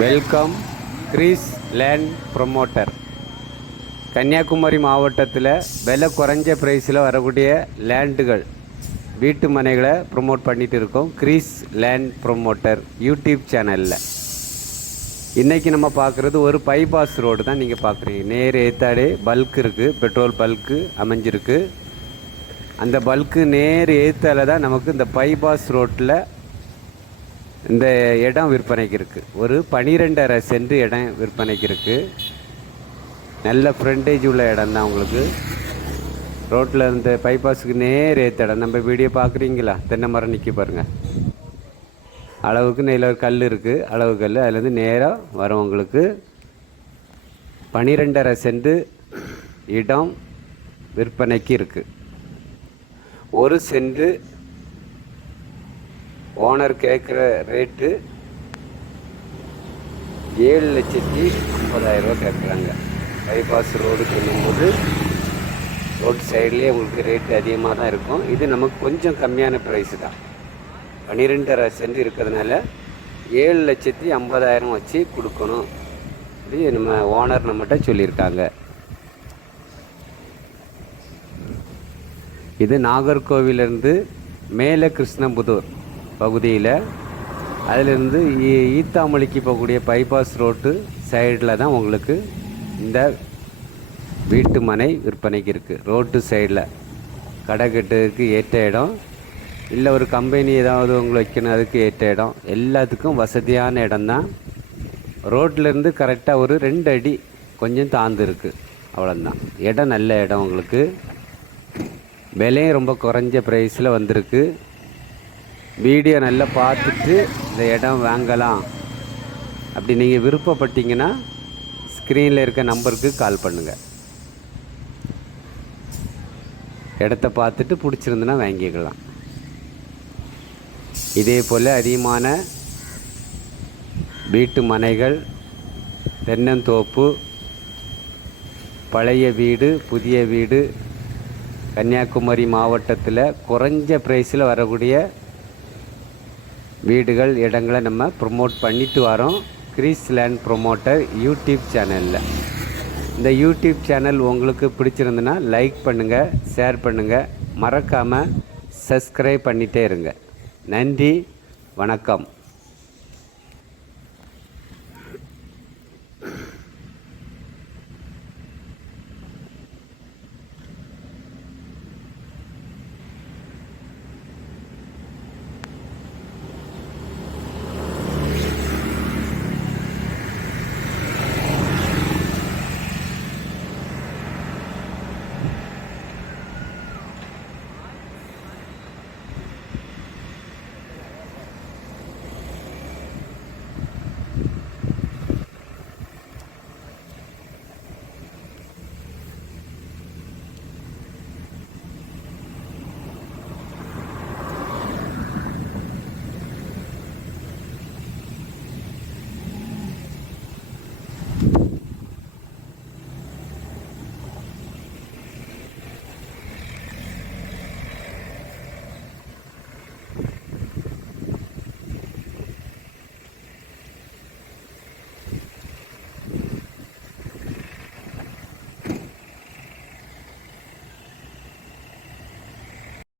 Welcome Greece land promoter Kanyakumari மாவட்டத்தில் விலை குறைஞ்ச ப்ரைஸில் வரக்கூடிய லேண்டுகள் வீட்டு மனைகளை ப்ரொமோட் பண்ணிகிட்டு இருக்கோம். கிரீஸ் லேண்ட் ப்ரொமோட்டர் யூடியூப் சேனலில் இன்றைக்கி நம்ம பார்க்குறது ஒரு பைபாஸ் ரோடு தான் நீங்கள் பார்க்குறீங்க. நேர் ஏத்தாடே பல்க் இருக்குது பெட்ரோல் பல்க்கு அமைஞ்சிருக்கு. அந்த பல்க்கு நேர் ஏத்தால தான் நமக்கு இந்த பைபாஸ் ரோட்டில் இந்த இடம் விற்பனைக்கு இருக்குது ஒரு பனிரெண்டரை சென்ட் இடம் விற்பனைக்கு இருக்குது நல்ல ஃப்ரண்டேஜ் உள்ள இடம் தான் உங்களுக்கு. ரோட்டில் இந்த பைபாஸுக்கு நேர் ஏற்ற இடம் நம்ம வீடியோ பார்க்குறீங்களா? தென்னை மரம் நிற்கி பாருங்கள் அளவுக்கு நெய்யில் ஒரு கல் இருக்குது அளவு கல். அதுலேருந்து நேராக வரும் உங்களுக்கு. பனிரெண்டரை சென்ட் இடம் விற்பனைக்கு இருக்குது ஒரு சென்ட் ஓனர் கேட்குற ரேட்டு ஏழு லட்சத்தி ஐம்பதாயிரரூவா கேட்குறாங்க பைபாஸ் ரோடு சொல்லும்போது ரோட் சைட்லேயே உங்களுக்கு ரேட்டு அதிகமாக தான் இருக்கும். இது நமக்கு கொஞ்சம் கம்மியான ப்ரைஸு தான். பன்னிரெண்டரை சென்ட் இருக்கிறதுனால ஏழு லட்சத்தி ஐம்பதாயிரம் வச்சு கொடுக்கணும். இது நம்ம ஓனர் நம்மகிட்ட சொல்லியிருக்காங்க. இது நாகர்கோவிலிருந்து மேலே கிருஷ்ணபுதூர். பகுதியில். அதிலிருந்து ஈ- போகக்கூடிய பைபாஸ் ரோட்டு சைடில் தான் உங்களுக்கு இந்த வீட்டு மனை விற்பனைக்கு இருக்குது ரோட்டு சைடில் கடை கட்டுறதுக்கு ஏற்ற இடம். இல்லை ஒரு கம்பெனி ஏதாவது உங்களை வைக்கணும் அதுக்கு ஏற்ற இடம். எல்லாத்துக்கும் வசதியான இடம்தான். ரோட்லேருந்து கரெக்டாக ஒரு ரெண்டு அடி கொஞ்சம் தாழ்ந்து இருக்குது அவ்வளோதான் இடம் நல்ல இடம் உங்களுக்கு. விலையும் ரொம்ப குறைஞ்ச ப்ரைஸில் வந்திருக்கு. வீடியோ நல்லா பார்த்துட்டு இந்த இடம் வாங்கலாம். அப்படி நீங்கள் விருப்பப்பட்டீங்கன்னா ஸ்க்ரீனில் இருக்க நம்பருக்கு கால் பண்ணுங்கள் இடத்த பார்த்துட்டு பிடிச்சிருந்துன்னா வாங்கிக்கலாம். இதே போல் அதிகமான வீட்டு மனைகள் தென்னந்தோப்பு பழைய வீடு புதிய வீடு கன்னியாகுமரி மாவட்டத்தில் குறைஞ்ச ப்ரைஸில் வரக்கூடிய வீடுகள் இடங்களை நம்ம ப்ரொமோட் பண்ணிட்டு வரோம். கிரீஸ் லேண்ட் ப்ரொமோட்டர் யூடியூப் சேனலில் இந்த யூடியூப் சேனல் உங்களுக்கு பிடிச்சிருந்துன்னா லைக் பண்ணுங்கள் ஷேர் பண்ணுங்கள் மறக்காமல் சப்ஸ்கிரைப் பண்ணிகிட்டே இருங்க. நன்றி வணக்கம்.